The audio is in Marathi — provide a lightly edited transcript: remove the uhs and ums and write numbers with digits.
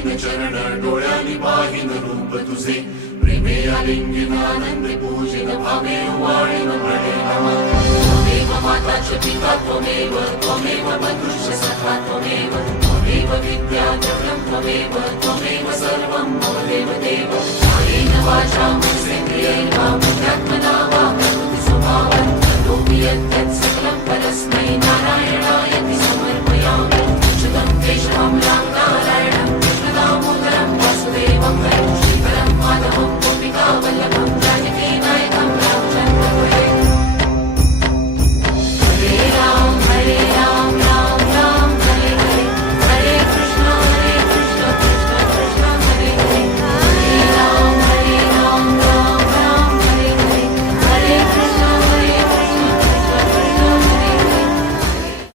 पाहीन चरण डोळ्यांनी पाहीन रूप तुझे प्रेमे आलिंगिन आनंद पूजिन भावे वाळीन म्हणे नमः त्वमेव माता च पिता त्वमेव त्वमेव बन्धुश्च सखा त्वमेव त्वमेव विद्या जगं त्वमेव त्वमेव सर्वं मम देवदेव कायेन वाचा मनसेन्द्रियैर्वा बुद्ध्यात्मना वा करोमि स्वभावं करोमि यत्